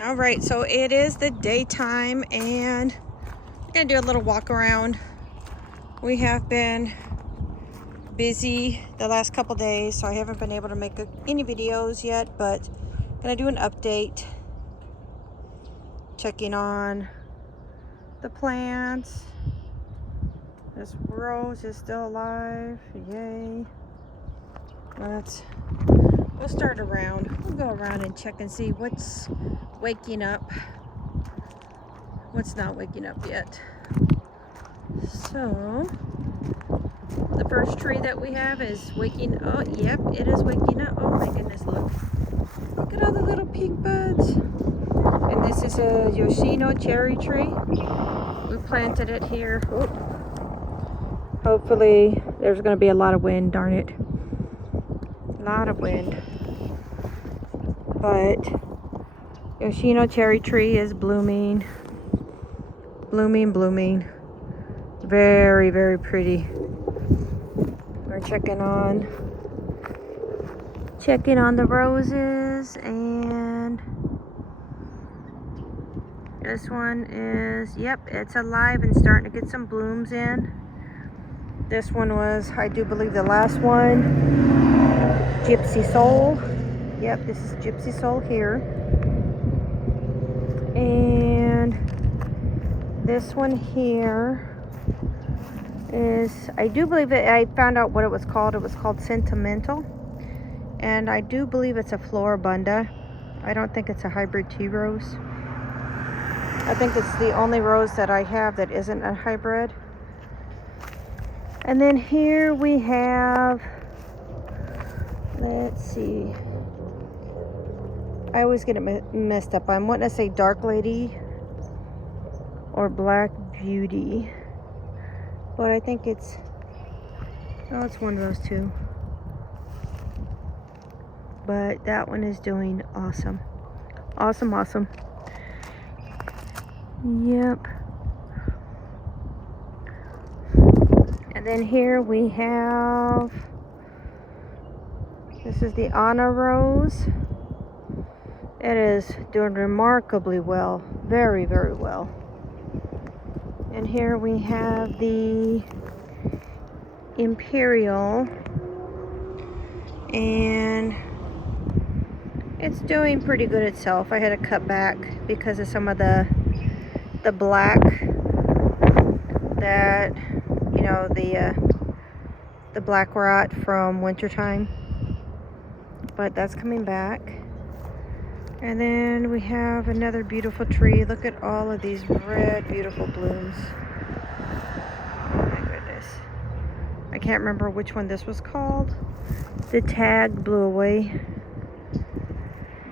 All right, so it is the daytime and we're gonna do a little walk around. We have been busy the last couple days, so I haven't been able to make any videos yet, but I'm gonna do an update, checking on the plants. This rose is still alive, yay. We'll start around. We'll go around and check and see what's waking up, what's not waking up yet. So the first tree that we have is waking up. Oh, yep, it is waking up. Oh my goodness, look at all the little pink buds. And this is a Yoshino cherry tree. We planted it here. Oh. Hopefully there's going to be a lot of wind, darn it. A lot of wind. But Yoshino cherry tree is blooming. Blooming. Very, very pretty. We're checking on the roses, and this one is, yep, it's alive and starting to get some blooms in. This one was, I do believe, the last one, Gypsy Soul. Yep, this is Gypsy Soul here. And this one here is, I do believe it, I found out what it was called. It was called Sentimental. And I do believe it's a Floribunda. I don't think it's a hybrid tea rose. I think it's the only rose that I have that isn't a hybrid. And then here we have, let's see, I always get it messed up. I'm wanting to say Dark Lady or Black Beauty, but I think it's one of those two. But that one is doing awesome. Awesome. Yep. And then here we have, this is the Anna Rose. It is doing remarkably well. Very, very well. And here we have the Imperial. And it's doing pretty good itself. I had to cut back because of some of the black that, you know, the black rot from wintertime. But that's coming back. And then we have another beautiful tree. Look at all of these red, beautiful blooms. Oh my goodness. I can't remember which one this was called. The tag blew away.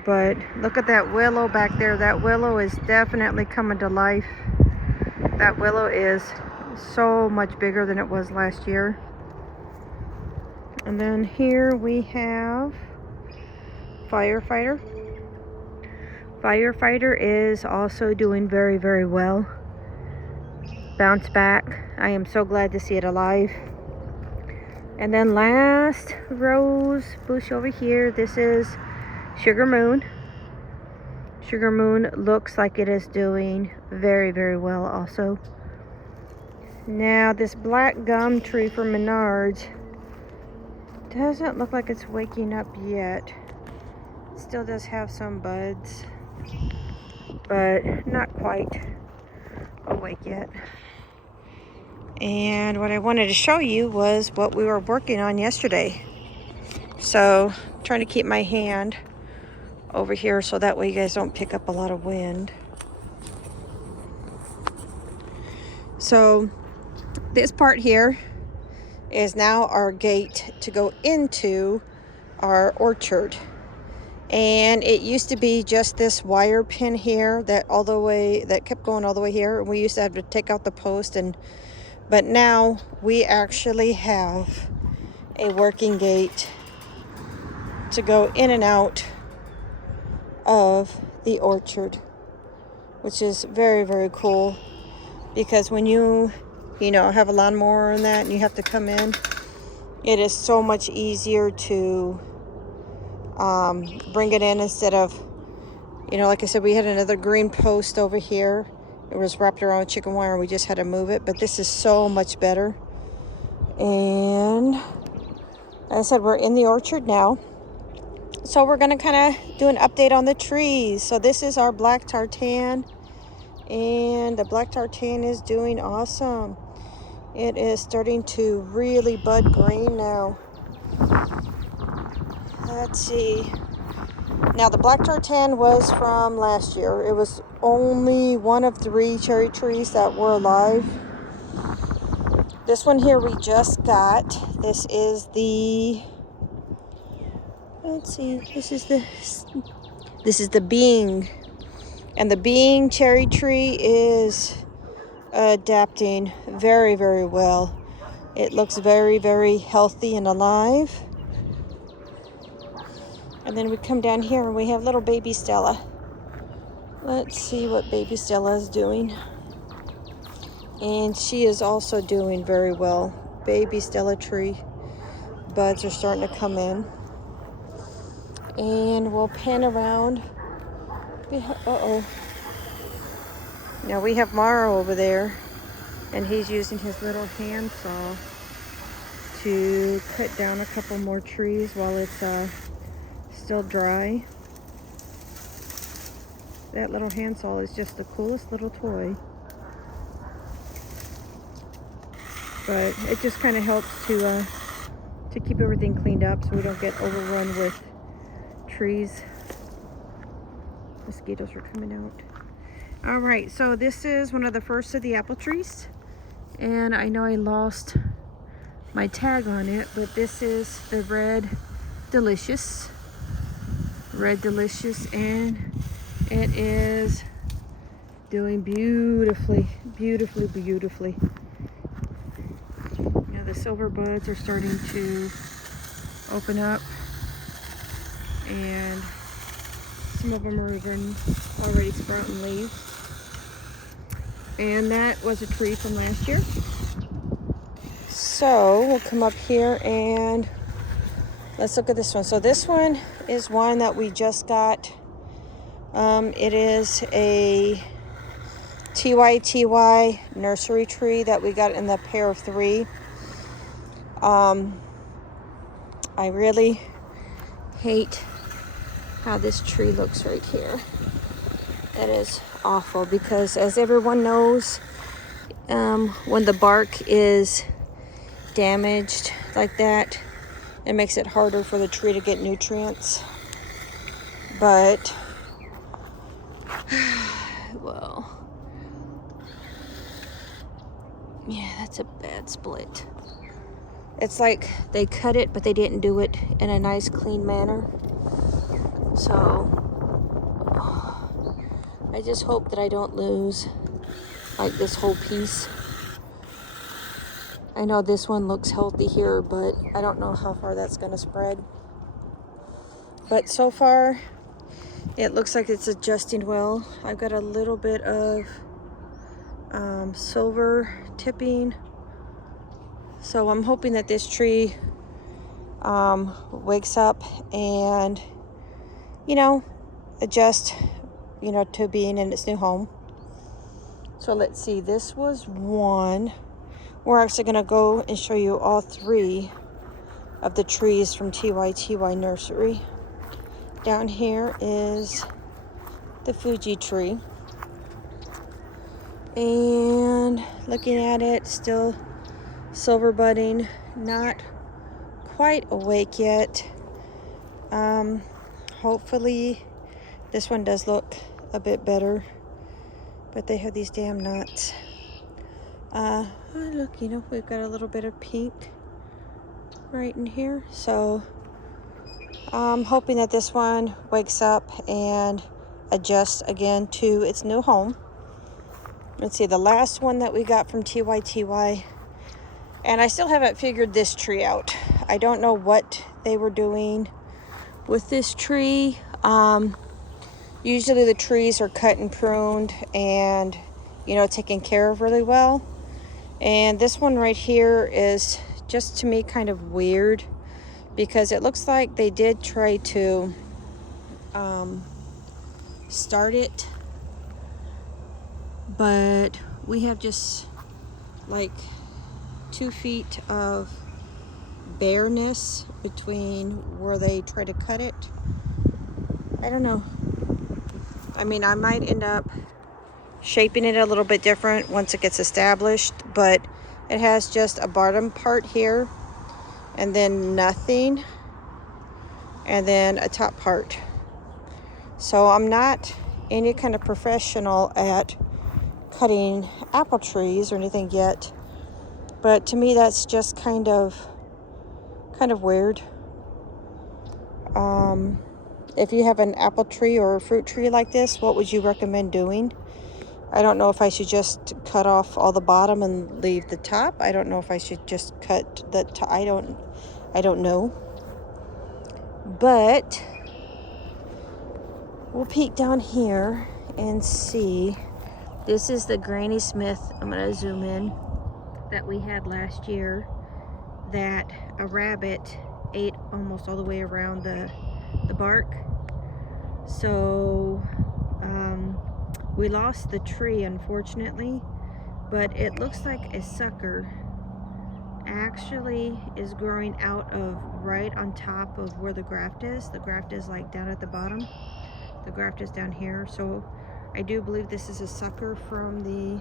But look at that willow back there. That willow is definitely coming to life. That willow is so much bigger than it was last year. And then here we have Firefighter. Firefighter is also doing very, very well. Bounce back. I am so glad to see it alive. And then last rose bush over here, this is Sugar Moon. Sugar Moon looks like it is doing very, very well also. Now this black gum tree from Menards doesn't look like it's waking up yet. It still does have some buds, but not quite awake yet. And what I wanted to show you was what we were working on yesterday. So I'm trying to keep my hand over here so that way you guys don't pick up a lot of wind. So this part here is now our gate to go into our orchard. And it used to be just this wire pin here that kept going all the way here. And we used to have to take out the post, but now we actually have a working gate to go in and out of the orchard, which is very, very cool, because when you have a lawnmower and that and you have to come in, it is so much easier to bring it in instead of You know, like I said, we had another green post over here. It was wrapped around with chicken wire. We just had to move it, but this is so much better. And like I said, we're in the orchard now. So we're gonna kind of do an update on the trees. So this is our black tartan, and the black tartan is doing awesome. It is starting to really bud green now. Let's see. Now the black tartan was from last year. It was only one of 3 cherry trees that were alive. This one here we just got. This is the, let's see, this is the being. And the being cherry tree is adapting very, very well. It looks very, very healthy and alive. And then we come down here and we have little baby Stella. Let's see what baby Stella is doing. And she is also doing very well. Baby Stella tree buds are starting to come in. And we'll pan around. Uh-oh. Now we have Morrow over there, and he's using his little handsaw to cut down a couple more trees while it's still dry. That little handsaw is just the coolest little toy. But it just kind of helps to keep everything cleaned up so we don't get overrun with trees. Mosquitoes are coming out. All right, so this is one of the first of the apple trees. And I know I lost my tag on it, but this is the Red Delicious. Red Delicious, and it is doing beautifully, beautifully, beautifully. Now the silver buds are starting to open up, and some of them are even already sprouting leaves. And that was a tree from last year. So we'll come up here and let's look at this one. So this one is one that we just got. It is a TYTY nursery tree that we got in the pair of 3. I really hate how this tree looks right here. That is awful because, as everyone knows, when the bark is damaged like that, it makes it harder for the tree to get nutrients. But well, yeah, that's a bad split. It's like they cut it, but they didn't do it in a nice, clean manner. So I just hope that I don't lose like this whole piece. I know this one looks healthy here, but I don't know how far that's going to spread. But so far, it looks like it's adjusting well. I've got a little bit of silver tipping. So I'm hoping that this tree wakes up and, adjust, to being in its new home. So let's see, this was one. We're actually going to go and show you all 3 of the trees from TYTY Nursery. Down here is the Fuji tree. And looking at it, still silver budding, not quite awake yet. Hopefully this one does look a bit better, but they have these damn nuts. Look, we've got a little bit of pink right in here. So I'm hoping that this one wakes up and adjusts again to its new home. Let's see, the last one that we got from TYTY, and I still haven't figured this tree out. I don't know what they were doing with this tree. Usually the trees are cut and pruned and, taken care of really well. And this one right here is just, to me, kind of weird because it looks like they did try to start it, but we have just like 2 feet of bareness between where they try to cut it. I don't know. I mean, I might end up shaping it a little bit different once it gets established, but it has just a bottom part here and then nothing, and then a top part. So I'm not any kind of professional at cutting apple trees or anything yet, but to me that's just kind of weird. If you have an apple tree or a fruit tree like this, what would you recommend doing? I don't know if I should just cut off all the bottom and leave the top. I don't know if I should just cut the top. I don't know. But we'll peek down here and see. This is the Granny Smith, I'm gonna zoom in, that we had last year, that a rabbit ate almost all the way around the bark. So we lost the tree, unfortunately, but it looks like a sucker actually is growing out of right on top of where the graft is. The graft is like down at the bottom. The graft is down here. So I do believe this is a sucker from the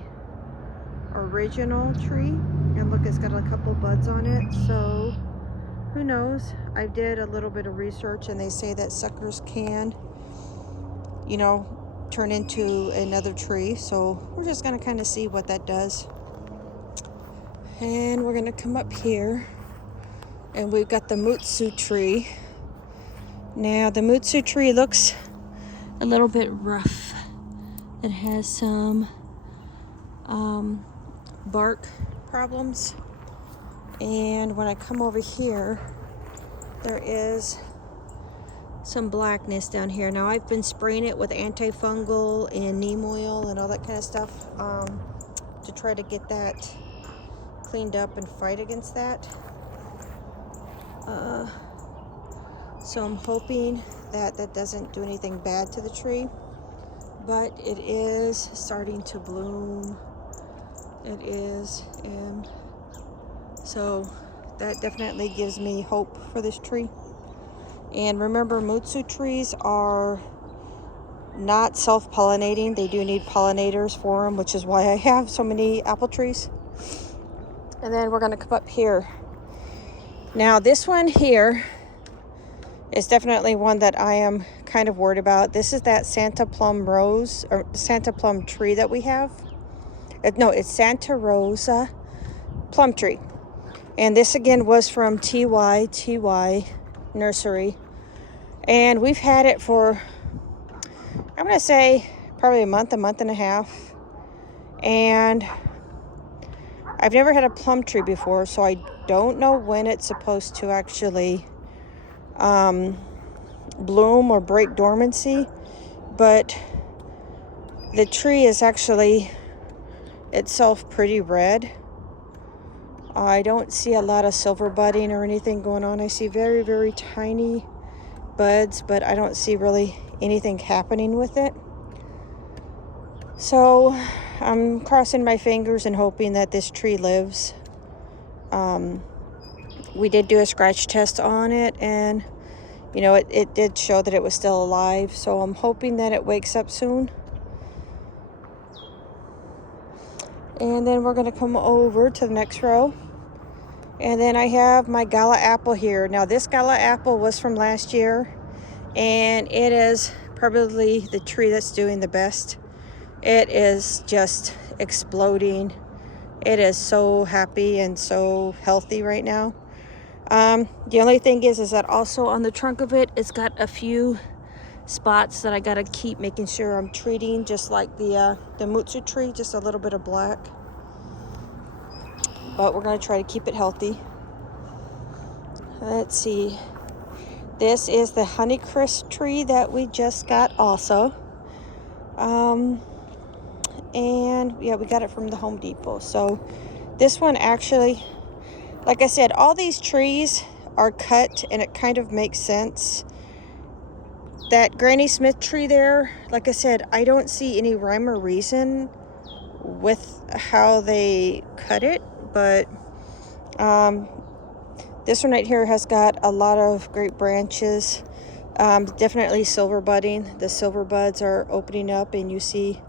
original tree. And look, it's got a couple buds on it. So who knows? I did a little bit of research and they say that suckers can, you know, turn into another tree. So we're just gonna kind of see what that does. And we're gonna come up here and we've got the Sooooo tree. Now the Sooooo tree looks a little bit rough. It has some bark problems. And when I come over here, there is some blackness down here. Now I've been spraying it with antifungal and neem oil and all that kind of stuff to try to get that cleaned up and fight against that. So I'm hoping that that doesn't do anything bad to the tree, but it is starting to bloom. It is, and so that definitely gives me hope for this tree. And remember, Sooooo trees are not self-pollinating. They do need pollinators for them, which is why I have so many apple trees. And then we're gonna come up here. Now this one here is definitely one that I am kind of worried about. This is that Santa Plum rose, or Santa Plum tree that we have. No, it's Santa Rosa plum tree. And this again was from TY Nursery. And we've had it for, I'm gonna say probably a month and a half. And I've never had a plum tree before, so I don't know when it's supposed to actually bloom or break dormancy. But the tree is actually itself pretty red. I don't see a lot of silver budding or anything going on. I see very, very tiny buds, but I don't see really anything happening with it. So I'm crossing my fingers and hoping that this tree lives. We did do a scratch test on it, and you know, it did show that it was still alive. So I'm hoping that it wakes up soon. And then we're going to come over to the next row. And then I have my gala apple here. Now this gala apple was from last year, and it is probably the tree that's doing the best. It is just exploding. It is so happy and so healthy right now. The only thing is that also on the trunk of it, it's got a few spots that I gotta keep making sure I'm treating, just like the Sooooo tree, just a little bit of black. But we're gonna try to keep it healthy. Let's see. This is the Honeycrisp tree that we just got also. And yeah, we got it from the Home Depot. So this one actually, like I said, all these trees are cut, and it kind of makes sense. That Granny Smith tree there, like I said, I don't see any rhyme or reason with how they cut it, but this one right here has got a lot of great branches. Definitely silver budding. The silver buds are opening up, and you see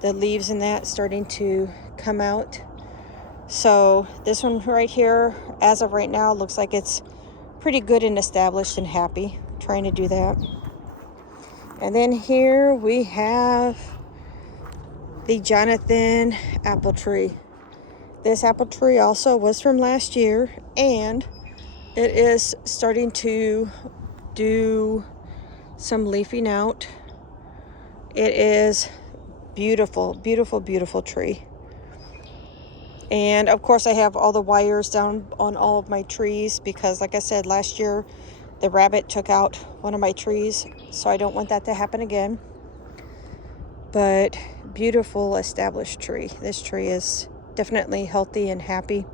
the leaves in that starting to come out. So this one right here, as of right now, looks like it's pretty good and established and happy. Trying to do that. And then here we have the Jonathan apple tree. This apple tree also was from last year, and it is starting to do some leafing out. It is beautiful, beautiful, beautiful tree. And of course I have all the wires down on all of my trees because, like I said, last year the rabbit took out one of my trees, so I don't want that to happen again. But beautiful established tree. This tree is definitely healthy and happy.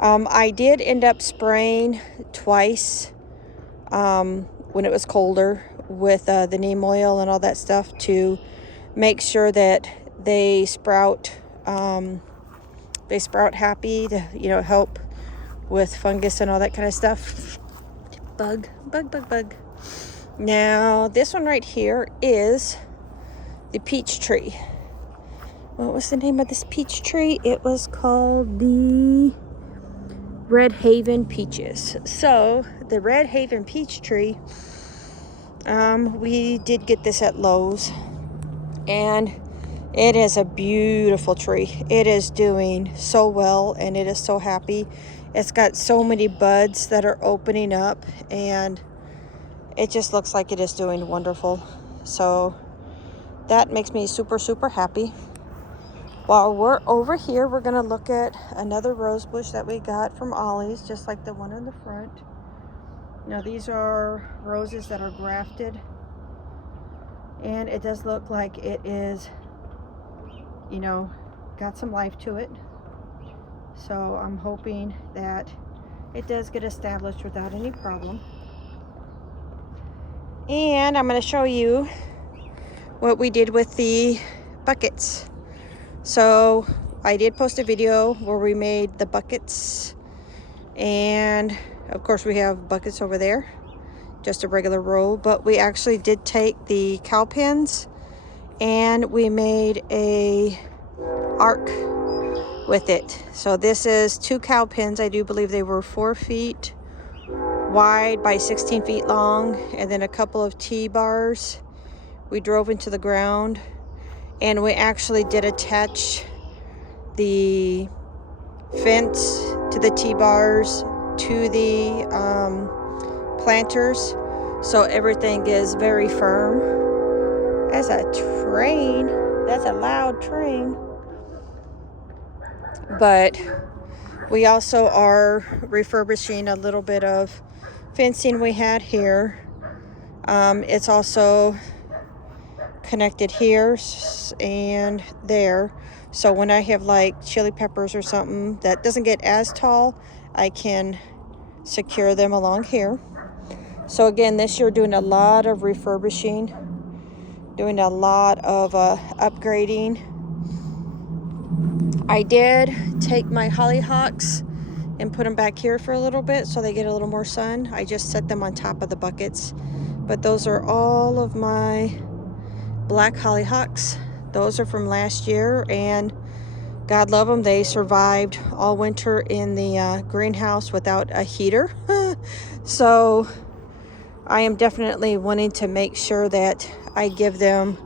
I did end up spraying twice when it was colder with the neem oil and all that stuff to make sure that they sprout happy, to, you know, help with fungus and all that kind of stuff. Bug. Now this one right here is the peach tree. What was the name of this peach tree? It was called the Red Haven Peaches. So the Red Haven peach tree, we did get this at Lowe's, and it is a beautiful tree. It is doing so well, and it is so happy. It's got so many buds that are opening up, and it just looks like it is doing wonderful. So that makes me super, super happy. While we're over here, we're going to look at another rose bush that we got from Ollie's, just like the one in the front. Now, these are roses that are grafted, and it does look like it is, you know, got some life to it. So I'm hoping that it does get established without any problem. And I'm going to show you what we did with the buckets. So I did post a video where we made the buckets, and of course we have buckets over there, just a regular row, but we actually did take the cow pins and we made a arc with it. So this is 2 cow pins. I do believe they were 4 feet wide by 16 feet long, and then a couple of T-bars we drove into the ground, and we actually did attach the fence to the T-bars to the planters, so everything is very firm. That's a train. That's a loud train. But we also are refurbishing a little bit of fencing we had here. It's also connected here and there, so when I have like chili peppers or something that doesn't get as tall, I can secure them along here. So again, this year doing a lot of refurbishing, doing a lot of upgrading. I did take my hollyhocks and put them back here for a little bit so they get a little more sun. I just set them on top of the buckets, but those are all of my black hollyhocks. Those are from last year, and God love them, they survived all winter in the greenhouse without a heater. So I am definitely wanting to make sure that I give them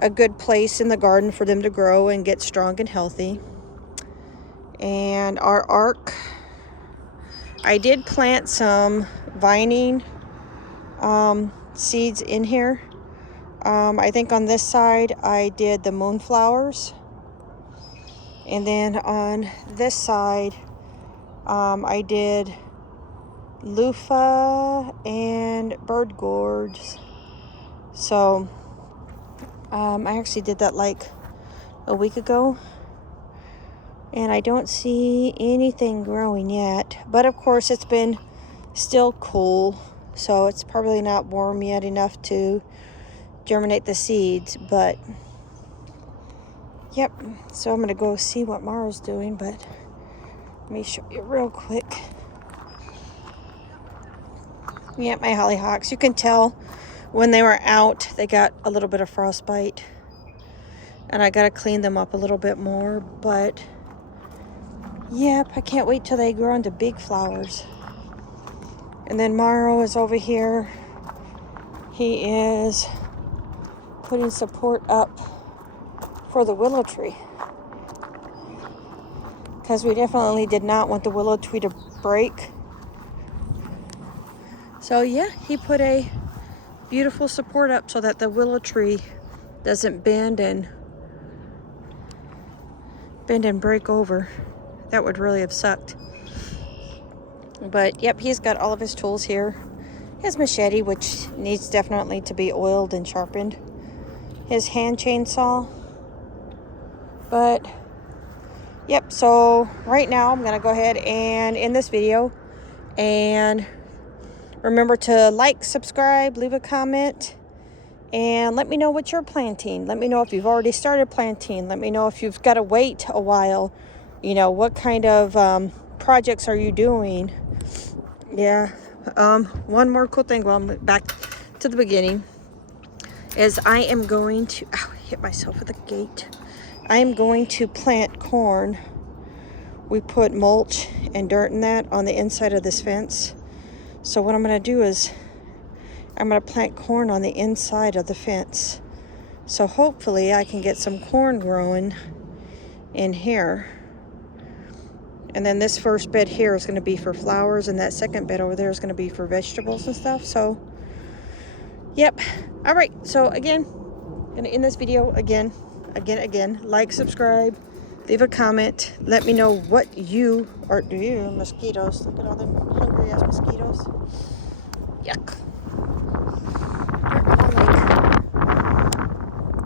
a good place in the garden for them to grow and get strong and healthy. And our arc, I did plant some vining seeds in here. I think on this side I did the moonflowers, and then on this side I did loofah and bird gourds. So I actually did that like a week ago, and I don't see anything growing yet, but of course it's been still cool, so it's probably not warm yet enough to germinate the seeds, but yep. So I'm gonna go see what Mara's doing, but let me show you real quick. Yeah, my hollyhocks. You can tell when they were out, they got a little bit of frostbite. And I gotta clean them up a little bit more, but yep, I can't wait till they grow into big flowers. And then Morrow is over here. He is putting support up for the willow tree, because we definitely did not want the willow tree to break. So yeah, he put a beautiful support up so that the willow tree doesn't bend and break over. That would really have sucked. But yep, he's got all of his tools here. His machete, which needs definitely to be oiled and sharpened. His hand chainsaw. But yep, so right now I'm gonna go ahead and end this video. And remember to like, subscribe, leave a comment, and let me know what you're planting. Let me know if you've already started planting. Let me know if you've got to wait a while. You know, what kind of projects are you doing? Yeah. One more cool thing while I'm back to the beginning is I am going to, ow, I hit myself with the gate. I am going to plant corn. We put mulch and dirt in that on the inside of this fence. So what I'm going to do is I'm going to plant corn on the inside of the fence. So hopefully I can get some corn growing in here. And then this first bed here is going to be for flowers, and that second bed over there is going to be for vegetables and stuff. So, yep. All right. So again, going to end this video again. Like, subscribe, leave a comment. Let me know what you are doing. Mosquitoes. Look at all them hungry ass mosquitoes. Yuck. I'm like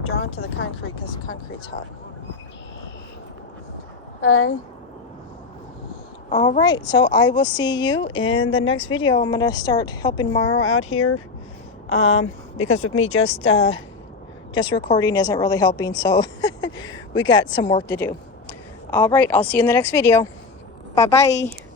drawn to the concrete because the concrete's hot. Bye. All right, so I will see you in the next video. I'm gonna start helping Mara out here because with me just recording isn't really helping, so we got some work to do. All right, I'll see you in the next video. Bye-bye.